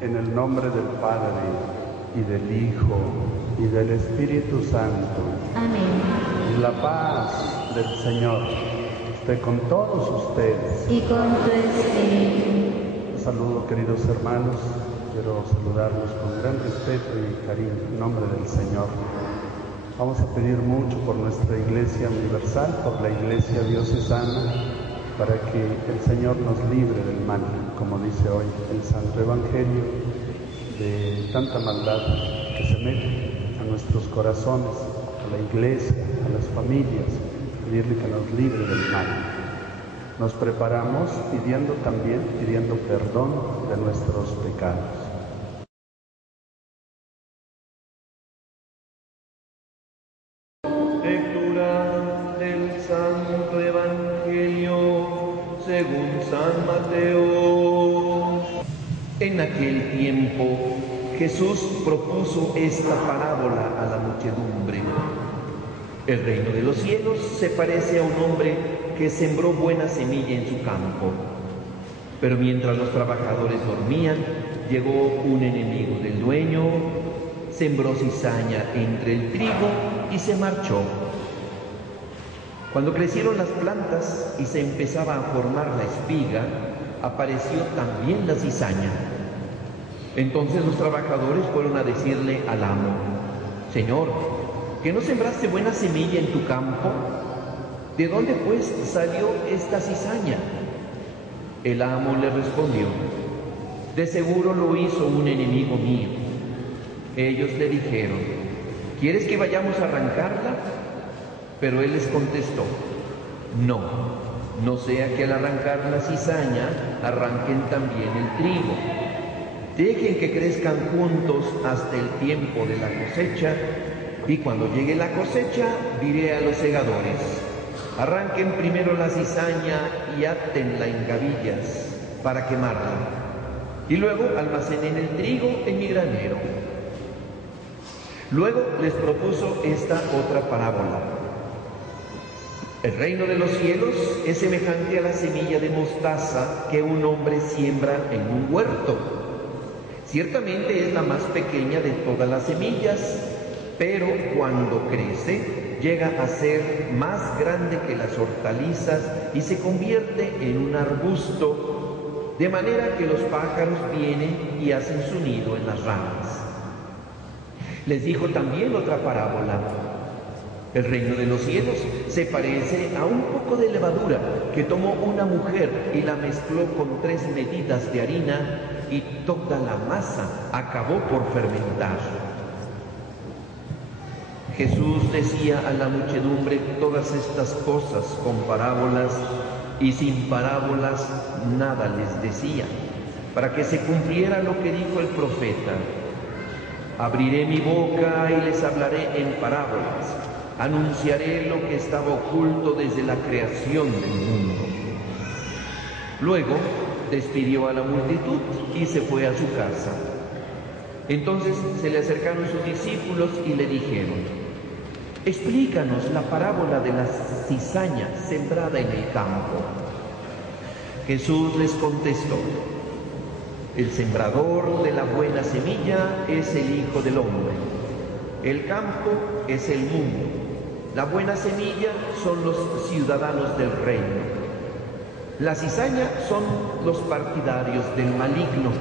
En el nombre del Padre, y del Hijo, y del Espíritu Santo. Amén. La paz del Señor esté con todos ustedes. Y con tu espíritu. Un saludo, queridos hermanos. Quiero saludarlos con gran respeto y cariño en nombre del Señor. Vamos a pedir mucho por nuestra Iglesia Universal, por la Iglesia Diocesana, para que el Señor nos libre del mal, como dice hoy el Santo Evangelio, de tanta maldad que se mete a nuestros corazones, a la Iglesia, a las familias, pedirle que nos libre del mal. Nos preparamos pidiendo perdón de nuestros pecados. Lectura del Santo Evangelio según San Mateo. En aquel tiempo Jesús propuso esta parábola a la muchedumbre. El reino de los cielos se parece a un hombre que sembró buena semilla en su campo. Pero mientras los trabajadores dormían, llegó un enemigo del dueño, sembró cizaña entre el trigo y se marchó. Cuando crecieron las plantas y se empezaba a formar la espiga, apareció también la cizaña. Entonces los trabajadores fueron a decirle al amo: Señor, ¿que no sembraste buena semilla en tu campo? ¿De dónde pues salió esta cizaña? El amo le respondió: de seguro lo hizo un enemigo mío. Ellos le dijeron: ¿quieres que vayamos a arrancarla? Pero él les contestó: no sea que al arrancar la cizaña arranquen también el trigo. Dejen que crezcan juntos hasta el tiempo de la cosecha, y cuando llegue la cosecha diré a los segadores: arranquen primero la cizaña y átenla en gavillas para quemarla, y luego almacenen el trigo en mi granero. Luego les propuso esta otra parábola. El reino de los cielos es semejante a la semilla de mostaza que un hombre siembra en un huerto. Ciertamente es la más pequeña de todas las semillas, pero cuando crece llega a ser más grande que las hortalizas y se convierte en un arbusto, de manera que los pájaros vienen y hacen su nido en las ramas. Les dijo también otra parábola. El reino de los cielos se parece a un poco de levadura que tomó una mujer y la mezcló con 3 medidas de harina, y toda la masa acabó por fermentar. Jesús decía a la muchedumbre todas estas cosas con parábolas, y sin parábolas nada les decía, para que se cumpliera lo que dijo el profeta: abriré mi boca y les hablaré en parábolas, anunciaré lo que estaba oculto desde la creación del mundo. Luego despidió a la multitud y se fue a su casa. Entonces se le acercaron sus discípulos y le dijeron: explícanos la parábola de la cizaña sembrada en el campo. Jesús les contestó: el sembrador de la buena semilla es el Hijo del Hombre. El campo es el mundo. La buena semilla son los ciudadanos del reino. La cizaña son los partidarios del maligno.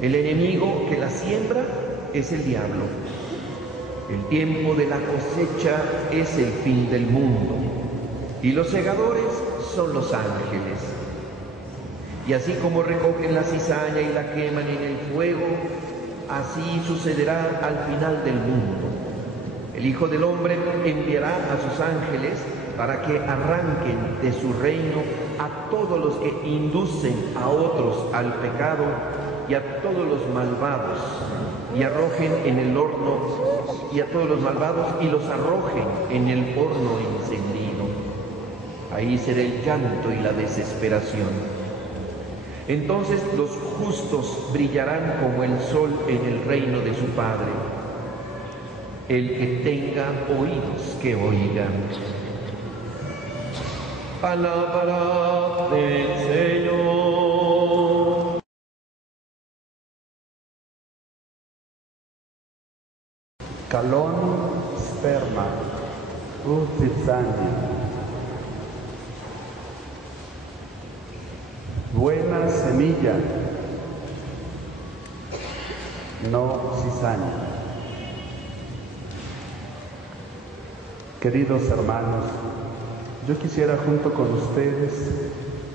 El enemigo que la siembra es el diablo. El tiempo de la cosecha es el fin del mundo, y los segadores son los ángeles. Y así como recogen la cizaña y la queman en el fuego, así sucederá al final del mundo. El Hijo del Hombre enviará a sus ángeles para que arranquen de su reino a todos los que inducen a otros al pecado y a todos los malvados, y arrojen en el horno, y a todos los malvados y los arrojen en el horno encendido. Ahí será el llanto y la desesperación. Entonces los justos brillarán como el sol en el reino de su Padre. El que tenga oídos, que oiga. Palabra del Señor. Kalon sperma, cizaña. Buena semilla, no cizaña. Queridos hermanos, yo quisiera junto con ustedes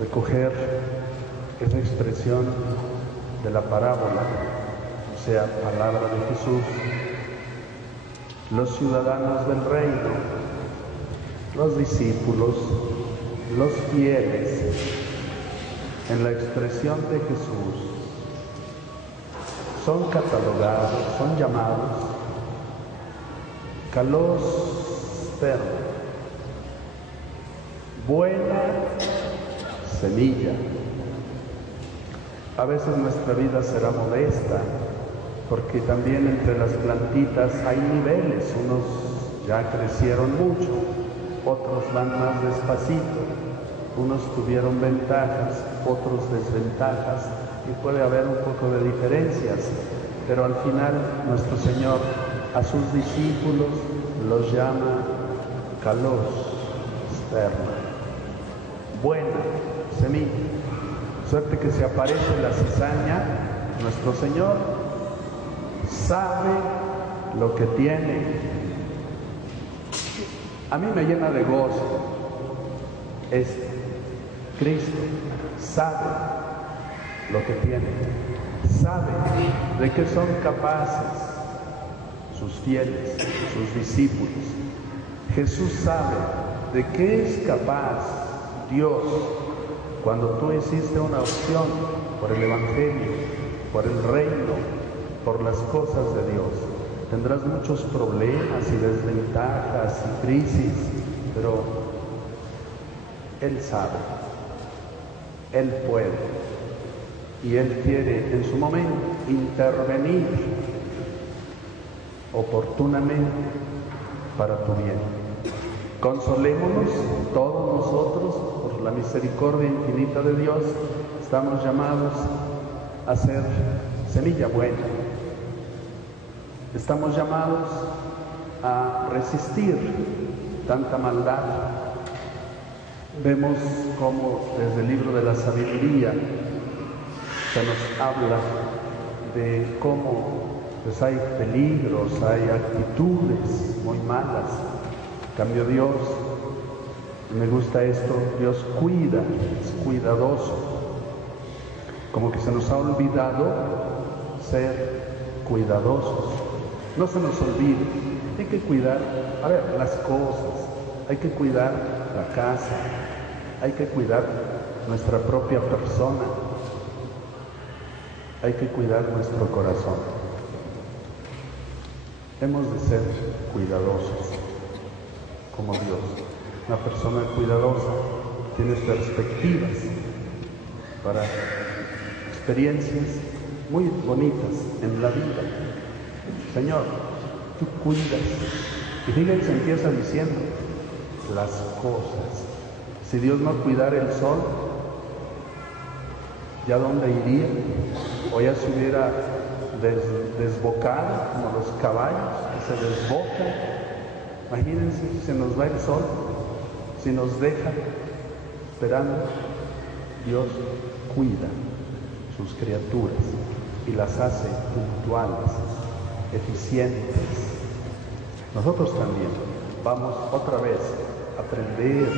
recoger esa expresión de la parábola, o sea, palabra de Jesús. Los ciudadanos del reino, los discípulos, los fieles, en la expresión de Jesús, son catalogados, son llamados kalos sperma, buena semilla. A veces nuestra vida será modesta, porque también entre las plantitas hay niveles, unos ya crecieron mucho, otros van más despacito, unos tuvieron ventajas, otros desventajas, y puede haber un poco de diferencias, pero al final nuestro Señor a sus discípulos los llama kalos sperma, buena semilla. Suerte que se aparece la cizaña, nuestro Señor sabe lo que tiene. A mí me llena de gozo Cristo sabe lo que tiene, sabe de qué son capaces sus fieles, sus discípulos. Jesús sabe de qué es capaz Dios cuando tú hiciste una opción por el Evangelio, por el reino, por las cosas de Dios. Tendrás muchos problemas y desventajas y crisis, pero Él sabe, Él puede y Él quiere en su momento intervenir oportunamente para tu bien. Consolémonos todos nosotros por la misericordia infinita de Dios. Estamos llamados a ser semilla buena. Estamos llamados a resistir tanta maldad. Vemos cómo desde el libro de la sabiduría se nos habla de cómo pues hay peligros, hay actitudes muy malas. En cambio Dios, me gusta esto, Dios cuida, es cuidadoso. Como que se nos ha olvidado ser cuidadosos. No se nos olvide, hay que cuidar, a ver, las cosas, hay que cuidar la casa, hay que cuidar nuestra propia persona, hay que cuidar nuestro corazón. Hemos de ser cuidadosos, como Dios. Una persona cuidadosa tiene perspectivas para experiencias muy bonitas en la vida. Señor, tú cuidas. Y fíjense, empieza diciendo las cosas. Si Dios no cuidara el sol, ¿ya dónde iría? O ya se hubiera desbocado como los caballos que se desbocan. Imagínense si se nos va el sol, si nos deja esperando. Dios cuida sus criaturas y las hace puntuales, eficientes. Nosotros también vamos otra vez a aprender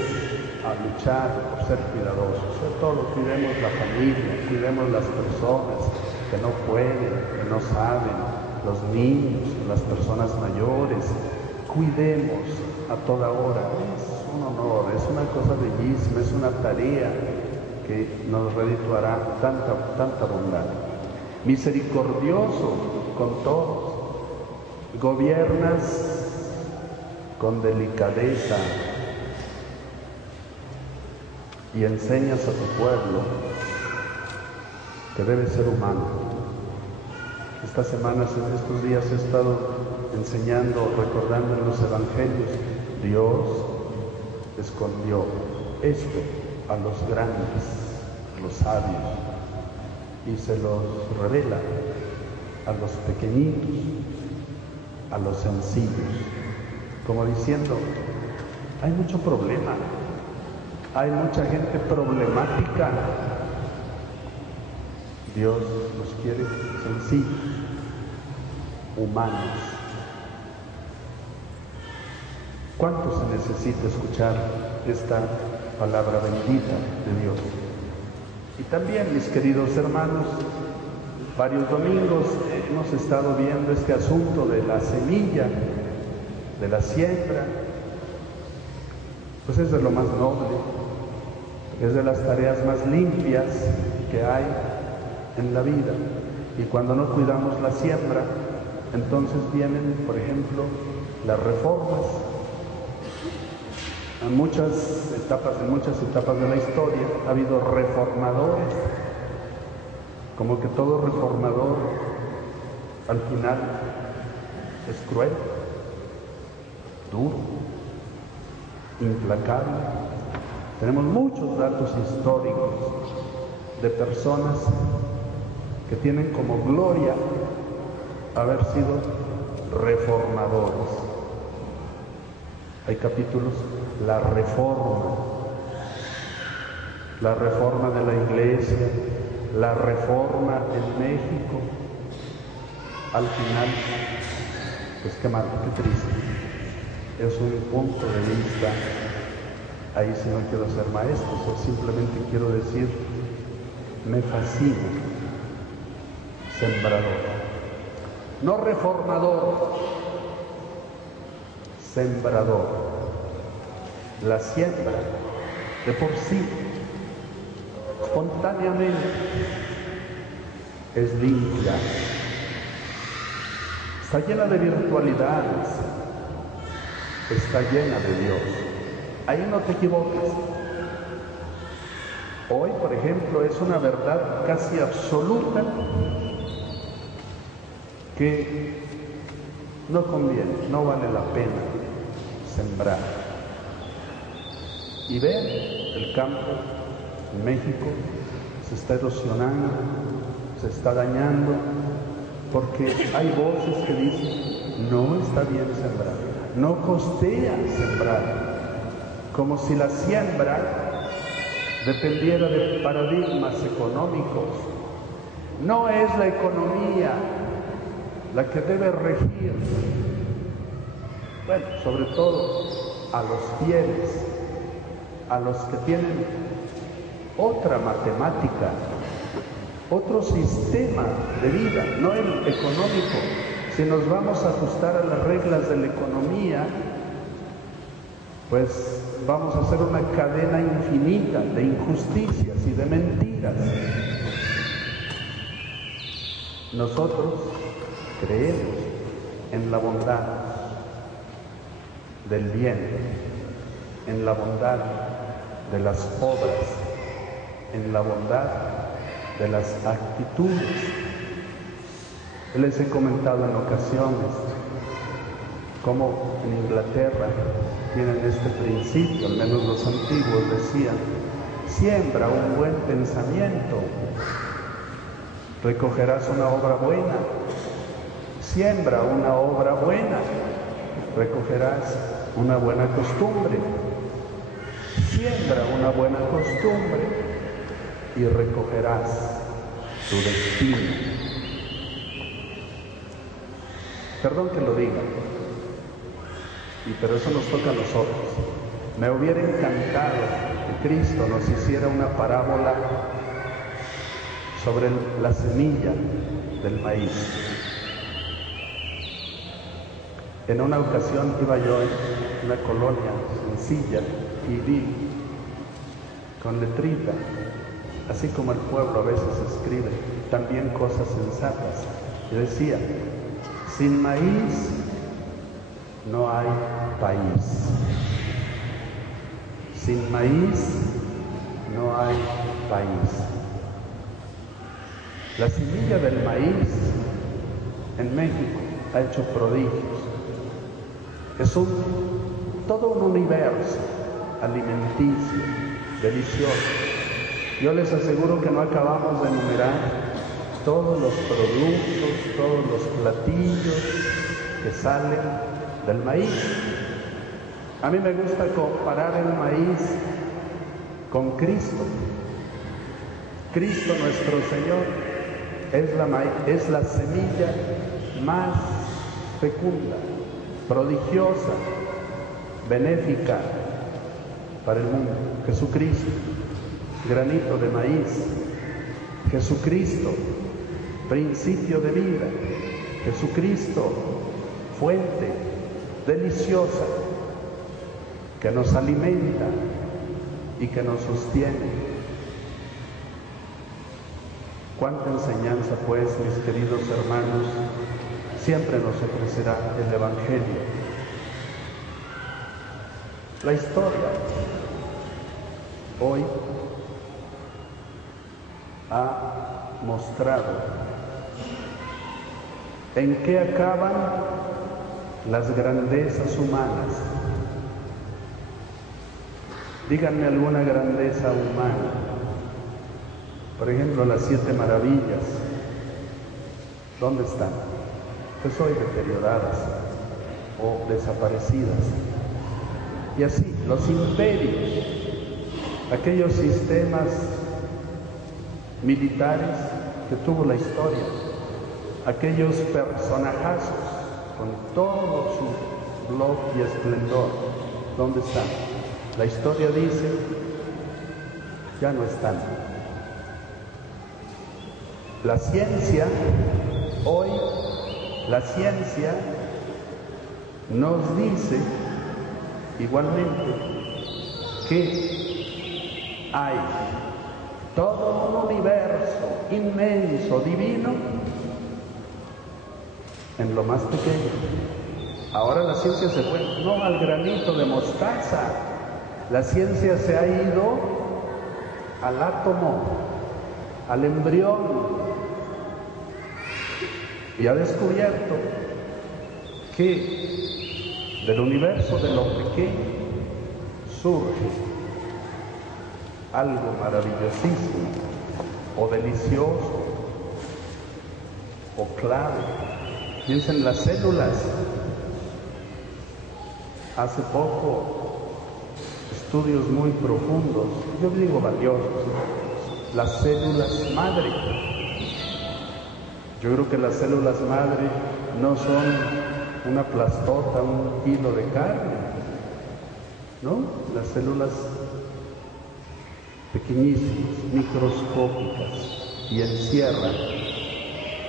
a luchar por ser cuidadosos. Sobre todo cuidemos la familia, cuidemos las personas que no pueden, que no saben, los niños, las personas mayores. Cuidemos a toda hora. Es un honor, es una cosa bellísima, es una tarea que nos redituará tanta bondad. Misericordioso con todos, gobiernas con delicadeza y enseñas a tu pueblo que debe ser humano. Estas semanas, en estos días he estado enseñando, recordando en los evangelios, Dios escondió esto a los grandes, a los sabios, y se los revela a los pequeñitos. a los sencillos, como diciendo, hay mucho problema, hay mucha gente problemática. Dios nos quiere sencillos, humanos. ¿Cuánto se necesita escuchar esta palabra bendita de Dios? Y también, mis queridos hermanos, varios domingos hemos estado viendo este asunto de la semilla, de la siembra. Pues es de lo más noble, es de las tareas más limpias que hay en la vida. Y cuando no cuidamos la siembra, entonces vienen, por ejemplo, las reformas. En muchas etapas de la historia ha habido reformadores, como que todo reformador al final es cruel, duro, implacable. Tenemos muchos datos históricos de personas que tienen como gloria haber sido reformadores. Hay capítulos, la reforma de la iglesia, la reforma en México. Al final, pues qué mal, qué triste. Es un punto de vista. Ahí sí no quiero ser maestro, simplemente quiero decir, me fascina. Sembrador, no reformador, sembrador. La siembra de por sí, espontáneamente, es limpia, está llena de virtualidades, está llena de Dios. Ahí no te equivoques. Hoy, por ejemplo, es una verdad casi absoluta que no conviene, no vale la pena sembrar. Y ven, el campo en México se está erosionando, se está dañando, porque hay voces que dicen, no está bien sembrar, no costea sembrar, como si la siembra dependiera de paradigmas económicos. No es la economía la que debe regir, bueno, sobre todo a los fieles, a los que tienen otra matemática, otro sistema de vida, no el económico. Si nos vamos a ajustar a las reglas de la economía, pues vamos a hacer una cadena infinita de injusticias y de mentiras. Nosotros creemos en la bondad del bien, en la bondad de las obras, en la bondad de las actitudes. Les he comentado en ocasiones cómo en Inglaterra tienen este principio, al menos los antiguos decían, siembra un buen pensamiento, recogerás una obra buena. Siembra una obra buena, recogerás una buena costumbre. Siembra una buena costumbre y recogerás tu destino. Perdón que lo diga, pero eso nos toca a nosotros. Me hubiera encantado que Cristo nos hiciera una parábola sobre la semilla del maíz. En una ocasión iba yo en una colonia sencilla y vi con letrita, así como el pueblo a veces escribe, también cosas sensatas. Y decía, sin maíz no hay país. Sin maíz no hay país. La semilla del maíz en México ha hecho prodigios. Es todo un universo alimenticio, delicioso. Yo les aseguro que no acabamos de enumerar todos los productos, todos los platillos que salen del maíz. A mí me gusta comparar el maíz con Cristo. Cristo nuestro Señor es la semilla más fecunda, prodigiosa, benéfica para el mundo. Jesucristo, granito de maíz. Jesucristo, principio de vida. Jesucristo, fuente deliciosa que nos alimenta y que nos sostiene. Cuánta enseñanza, pues, mis queridos hermanos, siempre nos ofrecerá el Evangelio. La historia hoy ha mostrado en qué acaban las grandezas humanas. Díganme alguna grandeza humana. Por ejemplo, las 7 maravillas. ¿Dónde están? Pues hoy deterioradas o desaparecidas. Y así, los imperios, aquellos sistemas militares que tuvo la historia, aquellos personajazos con todo su gloria y esplendor, ¿dónde están? La historia dice, ya no están. La ciencia, hoy, la ciencia nos dice igualmente que hay todo un universo inmenso, divino, en lo más pequeño. Ahora la ciencia se fue, no al granito de mostaza, la ciencia se ha ido al átomo, al embrión, y ha descubierto que del universo de lo pequeño surge algo maravillosísimo, o delicioso, o clave. Piensen las células. Hace poco, estudios muy profundos, yo digo valiosos, las células madre. Yo creo que las células madre no son una plastota, 1 kilo de carne, ¿no? Las células pequeñísimas, microscópicas, y encierran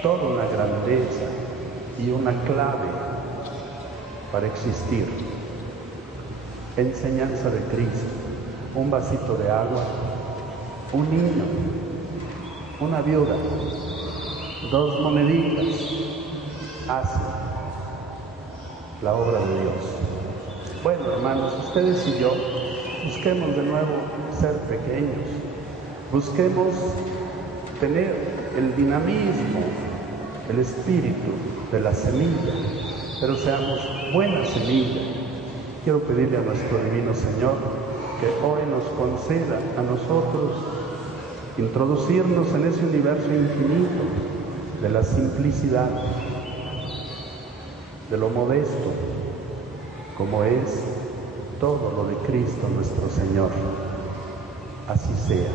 toda una grandeza y una clave para existir. Enseñanza de Cristo, un vasito de agua, un niño, una viuda, 2 moneditas, hace la obra de Dios. Bueno, hermanos, ustedes y yo busquemos de nuevo ser pequeños, busquemos tener el dinamismo, el espíritu de la semilla, pero seamos buena semilla. Quiero pedirle a nuestro Divino Señor que hoy nos conceda a nosotros introducirnos en ese universo infinito de la simplicidad, de lo modesto, como es todo lo de Cristo nuestro Señor. Así sea.